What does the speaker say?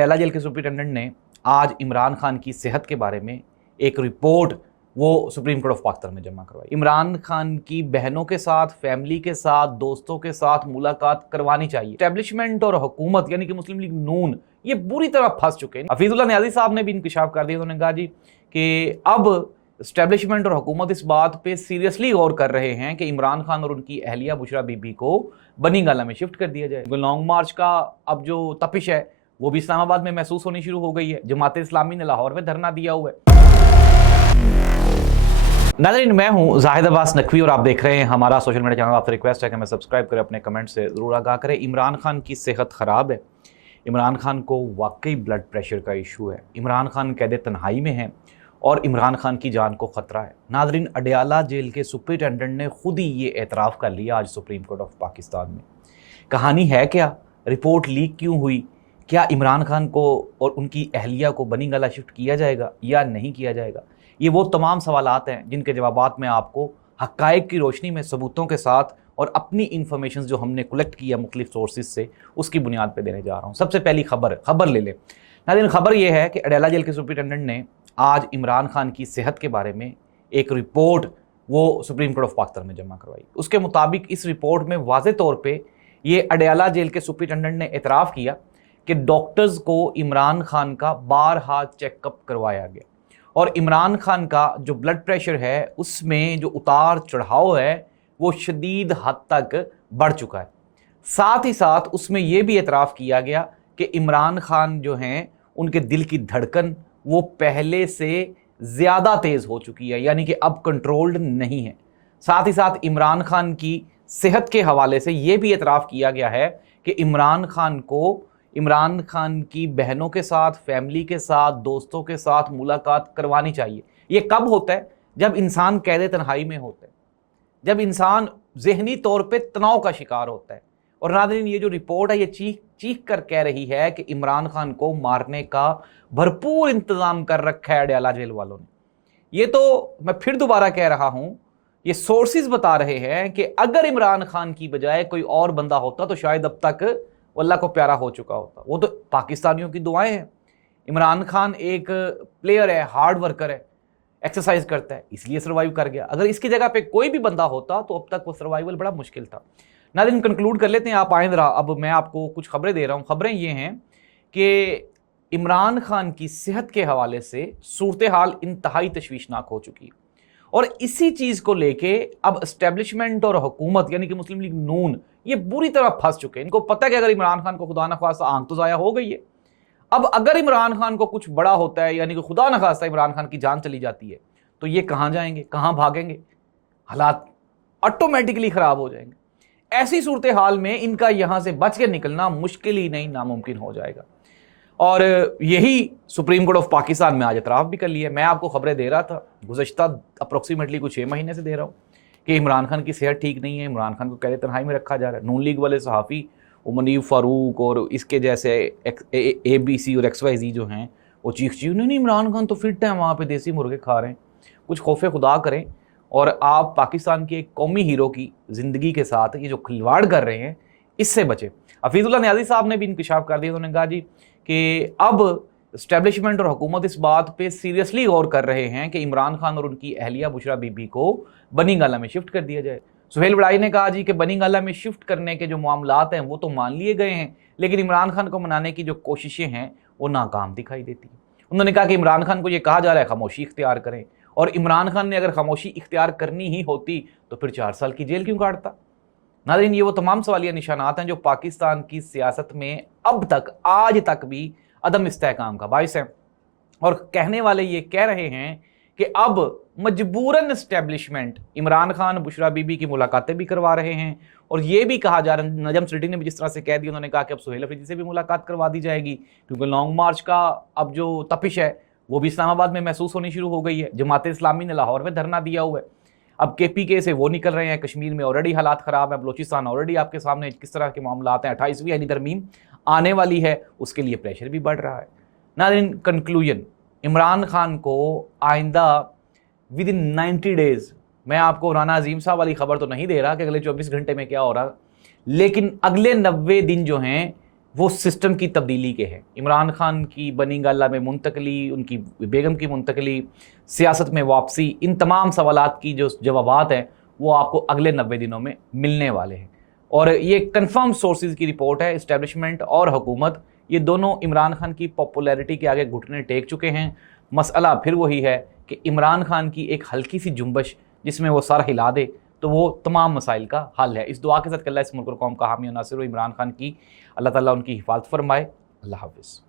Adiala jail के superintendent ने आज इमरान खान की सेहत के बारे में एक रिपोर्ट वो सुप्रीम कोर्ट ऑफ पाकिस्तान में जमा करवाई। इमरान खान की बहनों के साथ, फैमिली के साथ, दोस्तों के साथ मुलाकात करवानी चाहिए। एस्टेब्लिशमेंट और हुकूमत यानी कि मुस्लिम लीग नून ये बुरी तरह फंस चुके हैं। हफीजुल्लाह नियाज़ी साहब ने भी इंकशाफ कर दिया। उन्होंने कहा जी कि अब एस्टेब्लिशमेंट और हुकूमत इस बात पे सीरियसली गौर कर रहे हैं कि इमरान खान और उनकी अहलिया बुशरा बीबी को बनी गाला में शिफ्ट कर दिया जाए। लॉन्ग मार्च का अब जो तपिश है वो भी इस्लामाबाद में महसूस होनी शुरू हो गई है। जमात इस्लामी ने लाहौर में धरना दिया हुआ है। नाज़रीन, मैं हूं जाहिद अब्बास नकवी और आप देख रहे हैं हमारा सोशल मीडिया चैनल। आपसे रिक्वेस्ट है कि हमें सब्सक्राइब करें, अपने कमेंट से ज़रूर आगाह करें। इमरान खान की सेहत ख़राब है। इमरान खान को वाकई ब्लड प्रेशर का इशू है। इमरान खान कैद तन्हाई में हैं और इमरान खान की जान को ख़तरा है। नाज़रीन, अडयाला जेल के सुप्रिंटेंडेंट ने खुद ही ये एतराफ़ कर लिया आज सुप्रीम कोर्ट ऑफ पाकिस्तान में। कहानी है क्या? रिपोर्ट लीक क्यों हुई? क्या इमरान खान को और उनकी अहलिया को बनी गाला शिफ्ट किया जाएगा या नहीं किया जाएगा? ये वो तमाम सवालात हैं जिनके जवाबात मैं आपको हक़ाइक़ की रोशनी में सबूतों के साथ और अपनी इन्फॉर्मेशन जो हमने कलेक्ट किया मुख्तलिफ सोर्सेज से उसकी बुनियाद पे देने जा रहा हूँ। सबसे पहली खबर ले लें। नाज़रीन, खबर ये है कि अडयाला जेल के सुप्रिंटेंडेंट ने आज इमरान खान की सेहत के बारे में एक रिपोर्ट वो सुप्रीम कोर्ट ऑफ पाकिस्तान में जमा करवाई। उसके मुताबिक इस रिपोर्ट में वाज़े तौर पर ये अडयाला जेल के सुप्रिंटेंडेंट ने एतराफ़ किया कि डॉक्टर्स को इमरान खान का बारहा चेकअप करवाया गया और इमरान खान का जो ब्लड प्रेशर है उसमें जो उतार चढ़ाव है वो शदीद हद तक बढ़ चुका है। साथ ही साथ उसमें ये भी एतराफ़ किया गया कि इमरान खान जो हैं उनके दिल की धड़कन वो पहले से ज़्यादा तेज़ हो चुकी है, यानी कि अब कंट्रोल्ड नहीं है। साथ ही साथ इमरान खान की सेहत के हवाले से ये भी एतराफ़ किया गया है कि इमरान खान की बहनों के साथ, फैमिली के साथ, दोस्तों के साथ मुलाकात करवानी चाहिए। ये कब होता है? जब इंसान कैद तन्हाई में होता है, जब इंसान ज़हनी तौर पे तनाव का शिकार होता है। और नाज़रीन, ये जो रिपोर्ट है ये चीख कर कह रही है कि इमरान खान को मारने का भरपूर इंतज़ाम कर रखा है अडयाला जेल वालों ने। ये तो मैं फिर दोबारा कह रहा हूँ, ये सोर्सेज बता रहे हैं कि अगर इमरान खान की बजाय कोई और बंदा होता तो शायद अब तक अल्लाह को प्यारा हो चुका होता। वो तो पाकिस्तानियों की दुआएं हैं। इमरान खान एक प्लेयर है, हार्ड वर्कर है, एक्सरसाइज करता है, इसलिए सर्वाइव कर गया। अगर इसकी जगह पे कोई भी बंदा होता तो अब तक वो सर्वाइवल बड़ा मुश्किल था। नाज़रीन, कंक्लूड कर लेते हैं। आप आए जरा, अब मैं आपको कुछ खबरें दे रहा हूँ। खबरें ये हैं कि इमरान खान की सेहत के हवाले से सूरत हाल इंतहाई तशवीशनाक हो चुकी है और इसी चीज़ को लेके अब एस्टेब्लिशमेंट और हुकूमत यानी कि मुस्लिम लीग नून ये बुरी तरह फंस चुके हैं। इनको पता है कि अगर इमरान खान को खुदा न खास्ता आंख तो ज़ाया हो गई है। अब अगर इमरान खान को कुछ बड़ा होता है, यानी कि खुदा न खास्ता इमरान खान की जान चली जाती है, तो ये कहाँ जाएंगे, कहाँ भागेंगे? हालात ऑटोमेटिकली ख़राब हो जाएंगे। ऐसी सूरत हाल में इनका यहाँ से बच के निकलना मुश्किल ही नहीं, नामुमकिन हो जाएगा। और यही सुप्रीम कोर्ट ऑफ पाकिस्तान में आज एतराफ़ भी कर लिया। मैं आपको खबरें दे रहा था गुज़श्ता अप्रोक्सीमेटली कुछ 6 महीने से दे रहा हूँ कि इमरान खान की सेहत ठीक नहीं है, इमरान खान को कैद तन्हाई में रखा जा रहा है। नून लीग वाले सहाफ़ी मुनीब फ़ारूक और इसके जैसे ABC और XYZ जो हैं वो चीख नहीं इमरान खान तो फिट है, वहाँ पे देसी मुर्गे खा रहे हैं। कुछ खौफ़े खुदा करें और आप पाकिस्तान के एक कौमी हीरो की ज़िंदगी के साथ ये जो खिलवाड़ कर रहे हैं इससे बचें। हफीजुल्लाह नियाज़ी साहब ने भी इंकशाफ कर दिया। उन्होंने कहा जी कि अब एस्टेब्लिशमेंट और हुकूमत इस बात पे सीरियसली गौर कर रहे हैं कि इमरान खान और उनकी अहलिया बुशरा बीबी को बनी गाला में शिफ्ट कर दिया जाए। सुहेल बड़ाई ने कहा जी कि बनी गाला में शिफ्ट करने के जो मामलात हैं वो तो मान लिए गए हैं, लेकिन इमरान खान को मनाने की जो कोशिशें हैं वो नाकाम दिखाई देती हैं। उन्होंने कहा कि इमरान खान को ये कहा जा रहा है खामोशी इख्तियार करें, और इमरान खान ने अगर खामोशी इख्तियार करनी ही होती तो फिर 4 साल की जेल क्यों काटता? नाज़रीन, ये वो तमाम सवालिया निशानात हैं जो पाकिस्तान की सियासत में अब तक आज तक भी अदम इस्तेहकाम का बाइस है। और कहने वाले ये कह रहे हैं कि अब मजबूरन एस्टेब्लिशमेंट इमरान खान बुशरा बीबी की मुलाकातें भी करवा रहे हैं। और ये भी कहा जा रहा है, नजम सिटी ने भी जिस तरह से कह दिया, उन्होंने कहा कि अब सुहेल अफरीदी से भी मुलाकात करवा दी जाएगी, क्योंकि लॉन्ग मार्च का अब जो तपिश है वो भी इस्लामाबाद में महसूस होनी शुरू हो गई है। जमात इस्लामी ने लाहौर में धरना दिया हुआ है। अब KPK से वो निकल रहे हैं। कश्मीर में ऑलरेडी हालात ख़राब है, बलोचिस्तान ऑलरेडी आपके सामने किस तरह के मामलात हैं। 28वीं आईनी तरमीम आने वाली है, उसके लिए प्रेशर भी बढ़ रहा है। नाज़रीन, कंक्लूजन, इमरान खान को आइंदा विद इन 90 डेज़, मैं आपको राना अजीम साहब वाली खबर तो नहीं दे रहा कि अगले 24 घंटे में क्या हो रहा, लेकिन अगले 90 दिन जो हैं وہ سسٹم کی تبدیلی کے ہیں۔ عمران خان کی بنی گالہ میں منتقلی، ان کی بیگم کی منتقلی، سیاست میں واپسی، ان تمام سوالات کی جو جوابات ہیں وہ آپ کو اگلے 90 دنوں میں ملنے والے ہیں۔ اور یہ کنفرم سورسز کی رپورٹ ہے، اسٹیبلشمنٹ اور حکومت یہ دونوں عمران خان کی پاپولیرٹی کے آگے گھٹنے ٹیک چکے ہیں۔ مسئلہ پھر وہی ہے کہ عمران خان کی ایک ہلکی سی جنبش جس میں وہ سر ہلا دے تو وہ تمام مسائل کا حل ہے۔ اس دعا کے ساتھ کہ اللہ اس ملک اور قوم کا حامی و ناصر ہو، عمران خان کی اللہ تعالیٰ ان کی حفاظت فرمائے۔ اللہ حافظ۔